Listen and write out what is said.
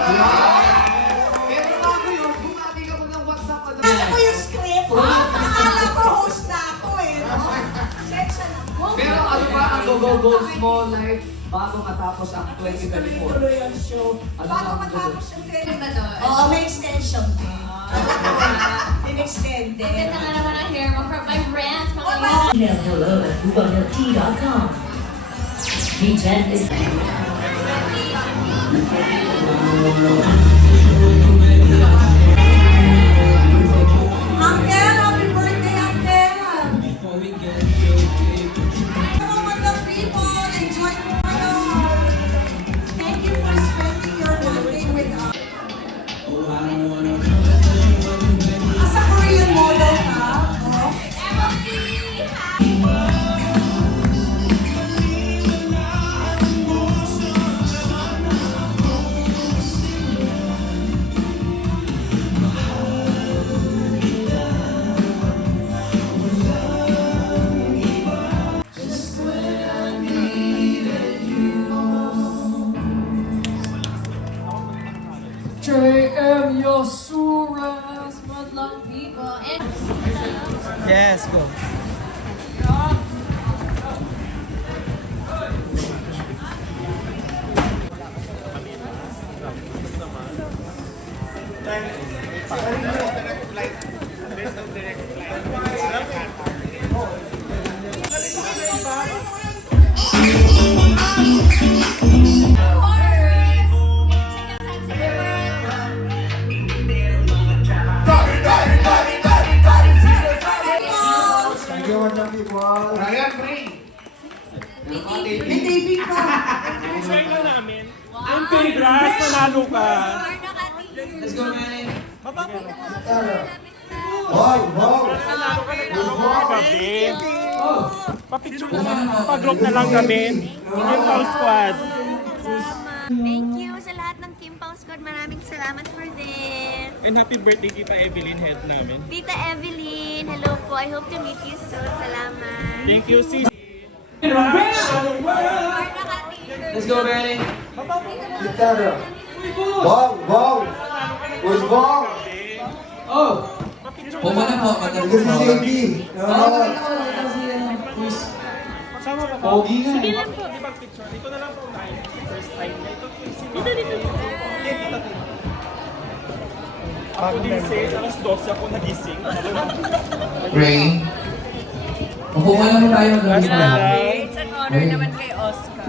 Pero bago yun, bumati ka mo ng WhatsApp. Nasa ko yung script. Akala ko host na ako eh. No? Section ako. Pero ano ba ang goals mo like bago matapos ang 2024? Tuloy ang show. Ano Bago ang matapos ang Ganda doon. Oo, may extension. In-extended. Ang ganda nga naman ang hair mo from my brands. Email hello@bubanotea.com. B10 is Uncle, happy birthday, Uncle! Hello, mga people! Enjoy mo kayo! Thank you for spending your birthday with us. Asa Korean model ka? Oh? JM Yasuras, Madlang people. And Yes, go. Thank you, wonderful people. Ryan, Ray. May taping pa. Share na namin. And congrats, nanalo ka. Let's go, man. Wow, wow. Nanalo ka gabi. Papicture na lang. Pag-group na lang kami. Impulse Squad. Thank you sa lahat ng Kimpao Squad. Maraming salamat for this. And happy birthday Tita Evelyn, head namin. Tita Evelyn, hello po. I hope to meet you soon. Salamat. Thank you, sis. Let's go, Benny. Gitara. Wow, wow. Uy, wow. Oh. Pumana po, madali Kasi si JB. Sama ka po. Pogi nga. Sige lang po. Di ba picture? Ito na lang po tayo. First time na ito. Dito. Ako din sis, alas 12 ako nagising. Ray. Upo mo naman tayo. Last na. it's an honor naman kay Oscar.